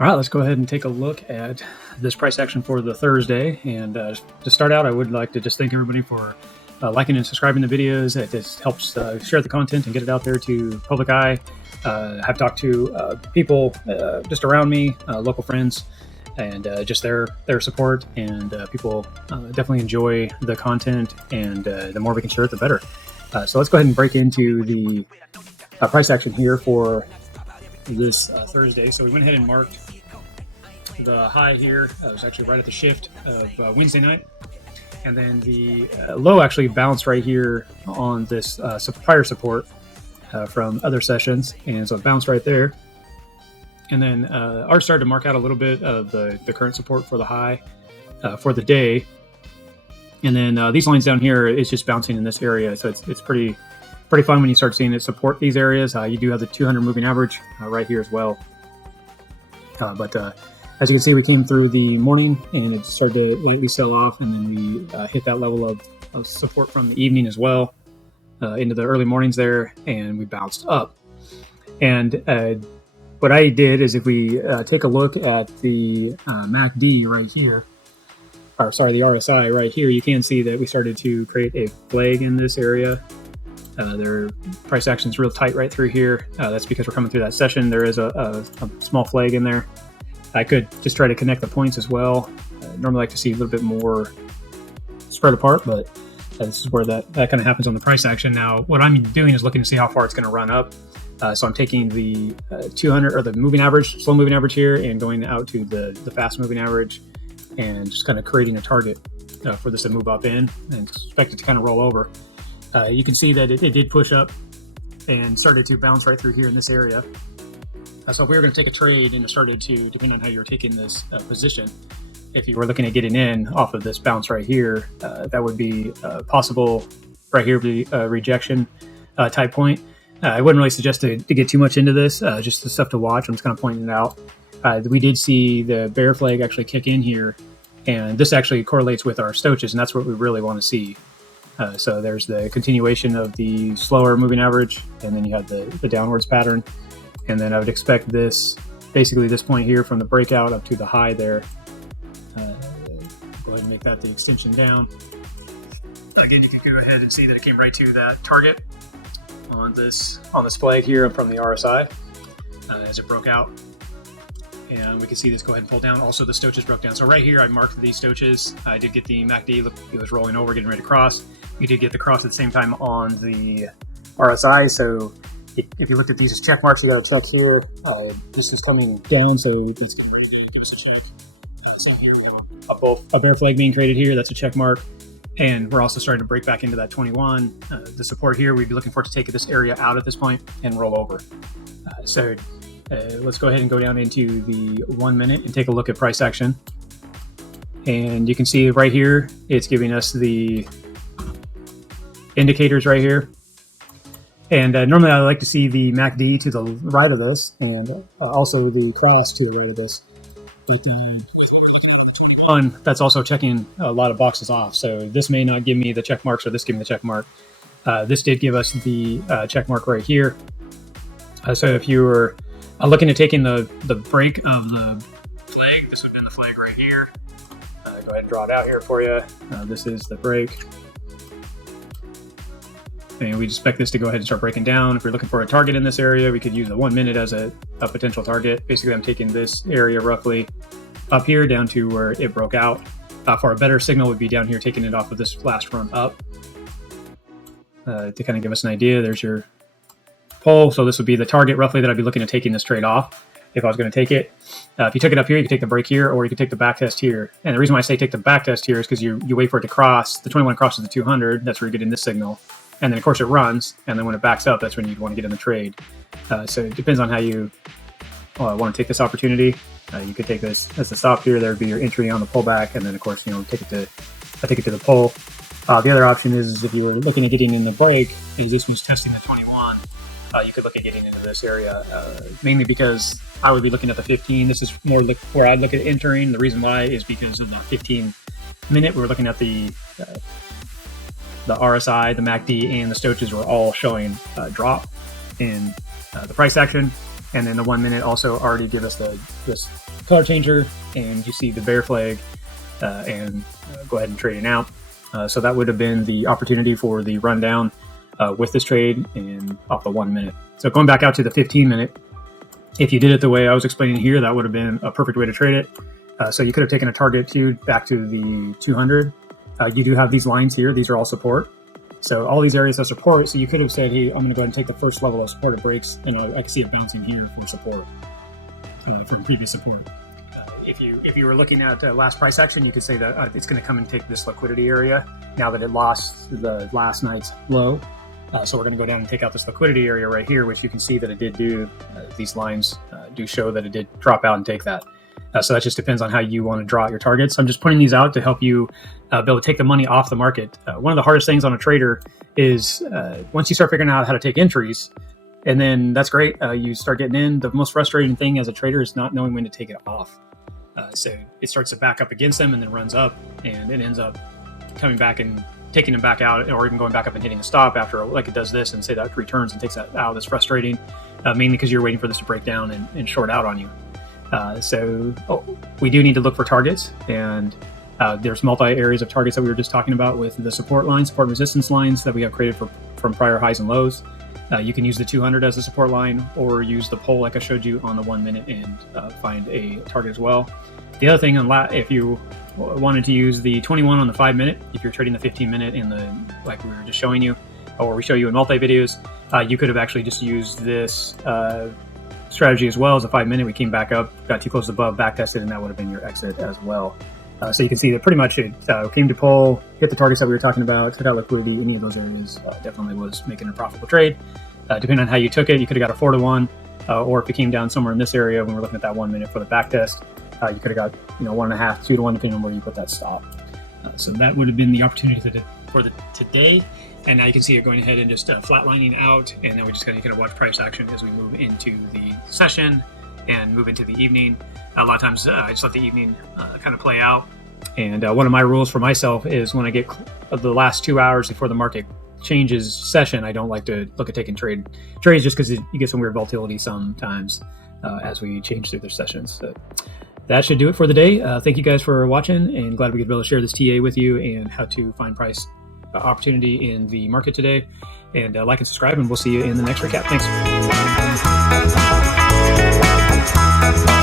All right, let's go ahead and take a look at this price action for the Thursday. And to start out, I would like to just thank everybody for liking and subscribing to the videos. It just helps share the content and get it out there to public eye. I've talked to people just around me, local friends, and just their support. And people definitely enjoy the content, and the more we can share it, the better. So let's go ahead and break into the price action here for this Thursday. So we went ahead and marked the high here. It was actually right at the shift of Wednesday night, and then the low actually bounced right here on this prior support from other sessions, and so it bounced right there. And then ours started to mark out a little bit of the current support for the high for the day, and then these lines down here is just bouncing in this area. So it's pretty fun when you start seeing it support these areas. You do have the 200 moving average right here as well, but as you can see, we came through the morning and it started to lightly sell off, and then we hit that level of support from the evening as well into the early mornings there, and we bounced up. And what I did is, if we take a look at the MACD right here, or sorry, the RSI right here, you can see that we started to create a flag in this area. Their price action is real tight right through here. That's because we're coming through that session. There is a small flag in there. I could just try to connect the points as well. Normally like to see a little bit more spread apart, but this is where that kind of happens on the price action. Now, what I'm doing is looking to see how far it's going to run up. So I'm taking the 200 or the moving average, slow moving average here, and going out to the fast moving average, and just kind of creating a target for this to move up in, and expect it to kind of roll over. You can see that it did push up and started to bounce right through here in this area. So if we were going to take a trade and it started to, depending on how you were taking this position, if you were looking at getting in off of this bounce right here, that would be possible right here, be a rejection type point. I wouldn't really suggest to get too much into this, just the stuff to watch. I'm just kind of pointing it out. We did see the bear flag actually kick in here, and this actually correlates with our stochages, and that's what we really want to see. So there's the continuation of the slower moving average, and then you have the downwards pattern. And then I would expect this, basically this point here from the breakout up to the high there. Go ahead and make that the extension down. Again, you can go ahead and see that it came right to that target on this flag here from the RSI as it broke out. And we can see this go ahead and pull down. Also, the stochages broke down. So right here, I marked these stochages. I did get the MACD. Look, it was rolling over, getting ready to cross. You did get the cross at the same time on the RSI. So if you looked at these as check marks, you got a check here. This is coming down, so it's going to give us a check. So here we have a bear flag being created here. That's a check mark. And we're also starting to break back into that 21. The support here, we'd be looking for it to take this area out at this point and roll over. So let's go ahead and go down into the 1 minute and take a look at price action. And you can see right here, it's giving us the indicators right here. And normally I like to see the MACD to the right of this, and also the class to the right of this. But that's also checking a lot of boxes off. So this may not give me the check marks, or this give me the check mark. This did give us the check mark right here. So if you were looking at taking the break of the flag, this would have been the flag right here. Go ahead and draw it out here for you. This is the break. And we expect this to go ahead and start breaking down. If we're looking for a target in this area, we could use the 1 minute as a potential target. Basically, I'm taking this area roughly up here down to where it broke out. For a better signal would be down here, taking it off of this last run up. To kind of give us an idea, there's your pole. So this would be the target roughly that I'd be looking at taking this trade off if I was going to take it. If you took it up here, you could take the break here, or you could take the back test here. And the reason why I say take the back test here is because you wait for it to cross. The 21 crosses the 200. That's where you're getting this signal. And then, of course, it runs. And then when it backs up, that's when you'd want to get in the trade. So it depends on how you want to take this opportunity. You could take this as a stop here. There would be your entry on the pullback. And then, of course, take it to the pole. The other option is if you were looking at getting in the break, is this was testing the 21. You could look at getting into this area, mainly because I would be looking at the 15. This is more where I'd look at entering. The reason why is because of the 15 minute. We were looking at the RSI, the MACD, and the stochages were all showing a drop in the price action. And then the 1 minute also already give us this color changer, and you see the bear flag, and go ahead and trade it out. So that would have been the opportunity for the rundown with this trade and off the 1 minute. So going back out to the 15 minute, if you did it the way I was explaining here, that would have been a perfect way to trade it. So you could have taken a target to back to the 200. You do have these lines here. These are all support. So all these areas of support. So you could have said, hey, I'm going to go ahead and take the first level of support. It breaks, and I can see it bouncing here for support from previous support. If you were looking at last price action, you could say that it's going to come and take this liquidity area now that it lost the last night's low. So we're going to go down and take out this liquidity area right here, which you can see that it did do. These lines do show that it did drop out and take that. So that just depends on how you want to draw out your targets. I'm just pointing these out to help you be able to take the money off the market. One of the hardest things on a trader is once you start figuring out how to take entries, and then that's great. You start getting in. The most frustrating thing as a trader is not knowing when to take it off. So it starts to back up against them and then runs up, and it ends up coming back and taking them back out, or even going back up and hitting a stop after, like it does this, and say that returns and takes that out. That's frustrating, mainly because you're waiting for this to break down and short out on you. So we do need to look for targets, and there's multi areas of targets that we were just talking about with the support lines, support and resistance lines that we have created from prior highs and lows. You can use the 200 as a support line, or use the pole like I showed you on the 1 minute and find a target as well. The other thing, if you wanted to use the 21 on the 5 minute, if you're trading the 15 minute in the, like we were just showing you, or we show you in multi videos, you could have actually just used this strategy as well as a 5 minute. We came back up, got too close above, back tested, and that would have been your exit as well. So you can see that pretty much it came to pull, hit the targets that we were talking about, took out liquidity. Any of those areas definitely was making a profitable trade. Depending on how you took it, you could have got a 4-to-1, or if it came down somewhere in this area when we're looking at that 1 minute for the back test, you could have got 1.5, 2-to-1, depending on where you put that stop. So that would have been the opportunity for today. And now you can see it going ahead and just flatlining out, and then we're just going to watch price action as we move into the session and move into the evening. A lot of times I just let the evening kind of play out. And one of my rules for myself is when I get the last 2 hours before the market changes session, I don't like to look at taking trades just because you get some weird volatility sometimes as we change through the sessions. So that should do it for the day. Thank you guys for watching, and glad we could be able to share this TA with you and how to find price opportunity in the market today. And like and subscribe, and we'll see you in the next recap. Thanks.